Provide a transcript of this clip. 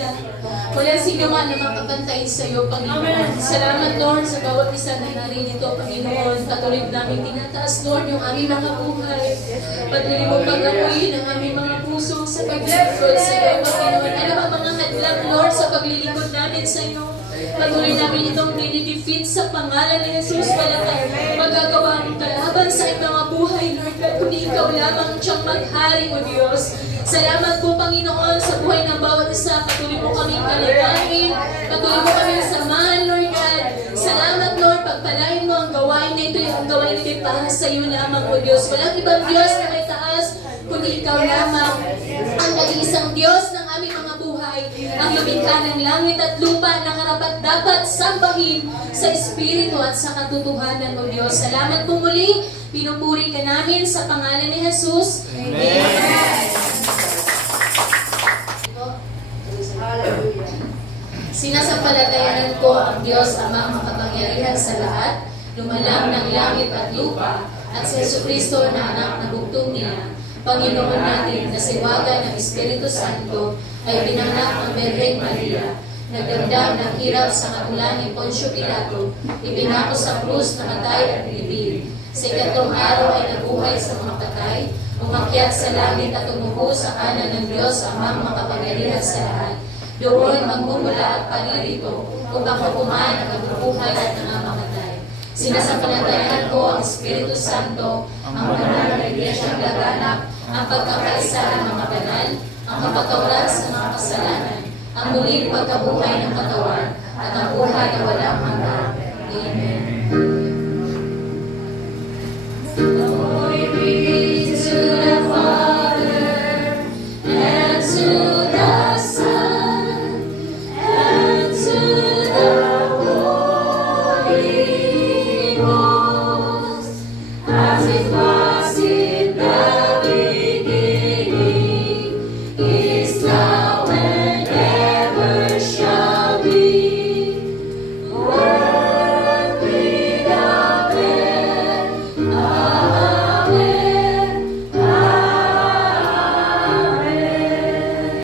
sila. Wala sino man na makapantay sa iyo, Panginoon. Salamat, Lord, sa bawat isa na narinito, Panginoon. Patuloy namin tinataas, Lord, yung aming mga buhay. Patuloy mo pag-apuyin ang aming mga puso sa paglilingkod sa iyo, Panginoon. Ano ba mga hadlang, Lord, sa paglilingkod namin sa iyo? Patuloy namin itong dinidefeat sa pangalan ni Jesus. Wala tayong magagawang kalaban sa mga buhay, Lord, kundi ikaw lamang siyang maghari, O Diyos. Salamat po, Panginoon, sa buhay ng bawat isa. Patuloy mo kaming kalagayin. Patuloy mo kaming samahan, Lord God. Salamat, Lord. Pagpalain mo ang gawain na ito. Ang gawain na ito para sa iyo lamang, O Diyos. Walang ibang Diyos na may taas, kundi ikaw lamang. Ang nag-iisang Diyos ng aming mga buhay. Ang lumikha ng langit at lupa na karapat-dapat sambahin sa Espiritu at sa katotohanan, O Diyos. Salamat po muli. Pinupuri ka namin sa pangalan ni Jesus. Amen. Sinasampalatayanan ko ang Diyos Amang makapangyarihan sa lahat, lumalang ng langit at lupa, at si Jesucristo na anak na bugtong niya, Panginoon natin na siwagan ng Espiritu Santo ay pinanganak ng Birheng Maria, nagdamdam ng hirap sa katulan ni Poncio Pilato, ipinako sa krus na matay at binibig. Sa ikatlong araw ay nabuhay sa mga patay, umakyat sa langit at tumuho sa kanan ng Diyos Amang makapangyarihan sa lahat. Doon magmumula at paririto upang hukuman ang nabubuhay at nangamatay. Sinasampalatayanan ko ang Espiritu Santo, ang banal na Iglesyang laganap, ang pagkakaisa ng mga banal, ang kapatawaran sa mga kasalanan, ang muling pagkabuhay ng katawan, at ang buhay na walang hanggan. Amen.